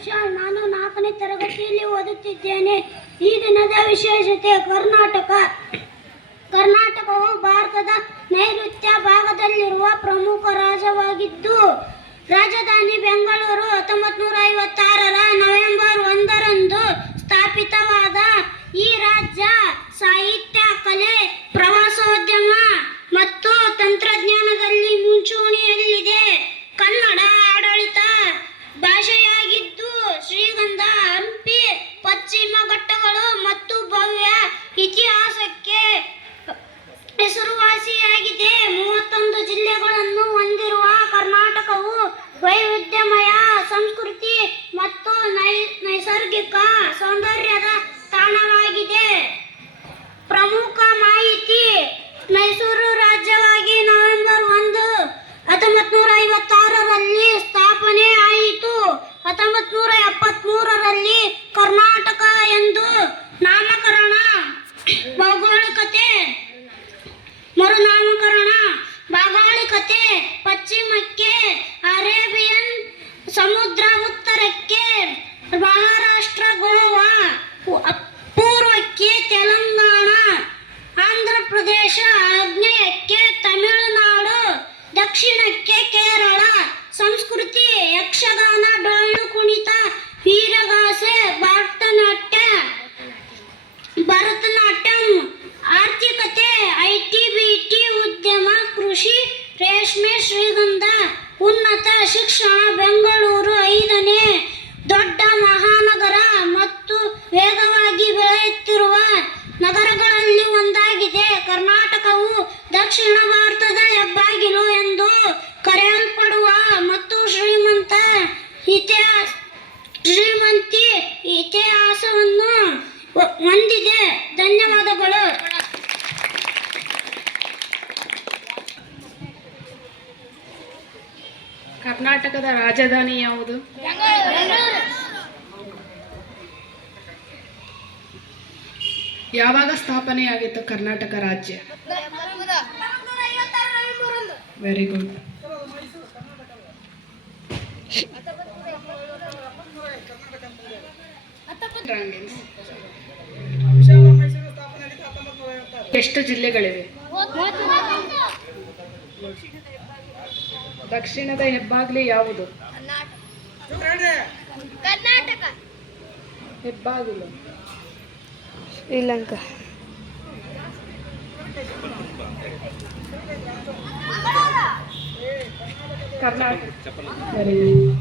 ಕುಶಾಲ್. ನಾನು 4ನೇ ತರಗತಿಯಲ್ಲಿ ಓದುತ್ತಿದ್ದೇನೆ. ಈ ದಿನದ ವಿಶೇಷತೆ ಕರ್ನಾಟಕವು ಭಾರತದ ನೈಋತ್ಯ ಭಾಗದಲ್ಲಿರುವ ಪ್ರಮುಖ ರಾಜ್ಯವಾಗಿದ್ದು, ರಾಜಧಾನಿ ಬೆಂಗಳೂರು 1956ರ ನವೆಂಬರ್ 1ರಂದು ಸ್ಥಾಪಿತವಾದ ಈ ರಾಜ್ಯ ಸಾಹಿತ್ಯ, ಕಲೆ, ಪ್ರವಾಸೋದ್ಯಮ ಮತ್ತು ತಂತ್ರಜ್ಞಾನದಲ್ಲಿ ಮುಂಚೂಣಿಯಲ್ಲಿದೆ. ಕನ್ನಡ ಆಡಳಿತ ಭಾಷೆಯಾಗಿದ್ದು ಶ್ರೀಗಂಧ, ಹಂಪಿ, ಪಶ್ಚಿಮ ಘಟ್ಟಗಳು ಮತ್ತು ಭವ್ಯ ಇತಿಹಾಸಕ್ಕೆ ಹೆಸರುವಾಸಿಯಾಗಿದೆ. 31 ಜಿಲ್ಲೆಗಳನ್ನು ಹೊಂದಿರುವ ಕರ್ನಾಟಕವು ವೈವಿಧ್ಯಮಯ ಸಂಸ್ಕೃತಿ ಮತ್ತು ನೈಸರ್ಗಿಕ ಸೌಂದರ್ಯದ ತಾಣವಾಗಿದೆ. ಪ್ರಮುಖ ಮಾಹಿತಿ: ಮೈಸೂರು ರಾಜ್ಯವಾಗಿ ನವೆಂಬರ್ 1, 1956ರಲ್ಲಿ ಸ್ಥಾಪನೆ ಆಯಿತು. 1973ರಲ್ಲಿ ಕರ್ನಾಟಕ ಎಂದು ನಾಮಕರಣ. ಭೌಗೋಳಿಕತೆ: ಮರುನಾಮಕರಣ. ಭೌಗೋಳಿಕತೆ: ಪಶ್ಚಿಮಕ್ಕೆ ಅರೇಬಿಯನ್ ಸಮುದ್ರ, ಉತ್ತರಕ್ಕೆ ಮಹಾರಾಷ್ಟ್ರ, ಗೋವಾ, ಪೂರ್ವಕ್ಕೆ ತೆಲಂಗಾಣ, ಆಂಧ್ರ ಪ್ರದೇಶ, ಆಗ್ನೇಯಕ್ಕೆ ತಮಿಳುನಾಡು, ದಕ್ಷಿಣಕ್ಕೆ ಕೇರಳ. ಸಂಸ್ಕೃತಿ: ಯಕ್ಷಗಾನ, ಡೊಳ್ಳು ಕುಣಿತ, ವೀರಗಾಸೆ, ಭರತನಾಟ್ಯಂ. ಆರ್ಥಿಕತೆ: ಐಟಿ, ಬಿಟಿ ಉದ್ಯಮ, ಕೃಷಿ, ರೇಷ್ಮೆ, ಶ್ರೀಗಂಧ. ಉನ್ನತ ಶಿಕ್ಷಣ: ಬೆಂಗಳೂರು 5ನೇ ದೊಡ್ಡ ಮಹಾನಗರ ಮತ್ತು ವೇಗವಾಗಿ ಬೆಳೆಯುತ್ತಿರುವ ನಗರಗಳಲ್ಲಿ ಒಂದಾಗಿದೆ. ಕರ್ನಾಟಕವು ದಕ್ಷಿಣ ಭಾರತದ ಹೆಬ್ಬಾಗಿಲು ಎಂದು ಕರೆಯಲ್ಪಡುವ ಮತ್ತು ಶ್ರೀಮಂತ ಇತಿಹಾಸವನ್ನು ಹೊಂದಿದೆ. ಧನ್ಯವಾದಗಳು. ಕರ್ನಾಟಕದ ರಾಜಧಾನಿ ಯಾವುದು? ಯಾವಾಗ ಸ್ಥಾಪನೆಯಾಗಿತ್ತು ಕರ್ನಾಟಕ ರಾಜ್ಯ? Very good. ಎಷ್ಟು ಜಿಲ್ಲೆಗಳಿವೆ? ದಕ್ಷಿಣದ ಹೆಬ್ಬಾಗಿಲು ಯಾವುದು? ಕರ್ನಾಟಕ. ಹೆಬ್ಬಾಗಿಲು ಶ್ರೀಲಂಕಾ. ಕರ್ನಾಟಕ. Very good.